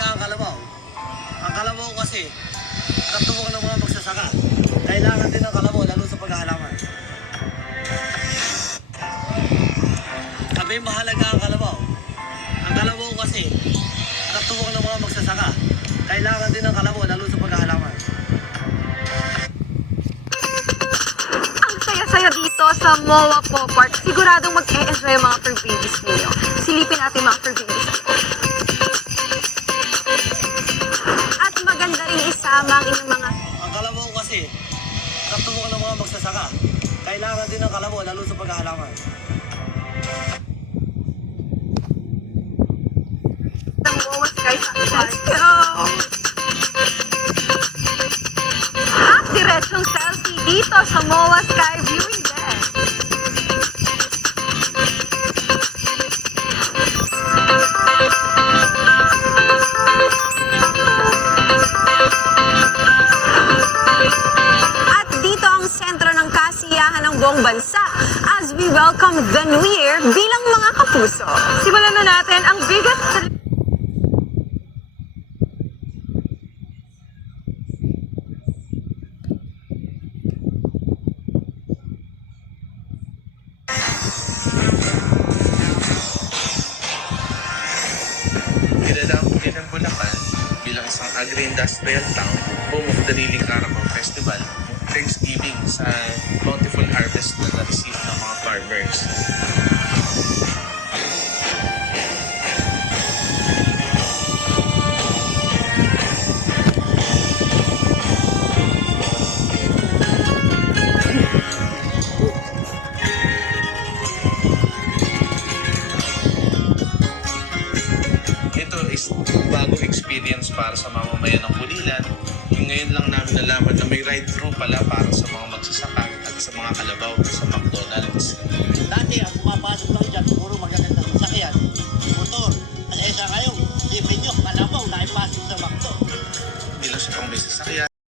mahalaga ang kalabaw. Ang kalabaw kasi, katuwang ng mga magsasaka. Kailangan din ng kalabaw, lalo sa paghahalaman. Sabi, mahalaga ang kalabaw. Ang kalabaw kasi, katuwang ng mga magsasaka. Kailangan din ng kalabaw, lalo sa paghahalaman. Ang saya-saya dito sa MOA Po Park. Siguradong mag-e-enjoy ang mga fur babies ninyo. Silipin natin mga fur babies. At maganda rin isama ang inyong mga... Ang kalabaw kasi, katuwang ng mga magsasaka. Kailangan din ng kalabaw, lalo sa paghahalaman. ng MOA Sky Park. At diretsong selfie dito sa MOA Sky Viewing Deck. At dito ang sentro ng kasiyahan ng buong bansa as we welcome the New Year bilang mga kapuso. Simulan na natin ang biggest... Kilala ang Bukid ng Bulacan bilang isang agri-industrial town, home of the Riling Carabao Festival, Thanksgiving sa bountiful harvest na na-receive ng mga farmers. Ito is bagong experience para sa mamamayan ng Bulilan. Ngayon lang namin nalaman na may ride-through pala para sa mga magsasaka at sa mga kalabaw sa McDonald's. Dati ang pumapasok lang dyan, puro magaganda ng sakyan, motor. At isa ngayon, isipin nyo, kalabaw na ipasok sa McDo. Hindi lang siya pang may sasakyan.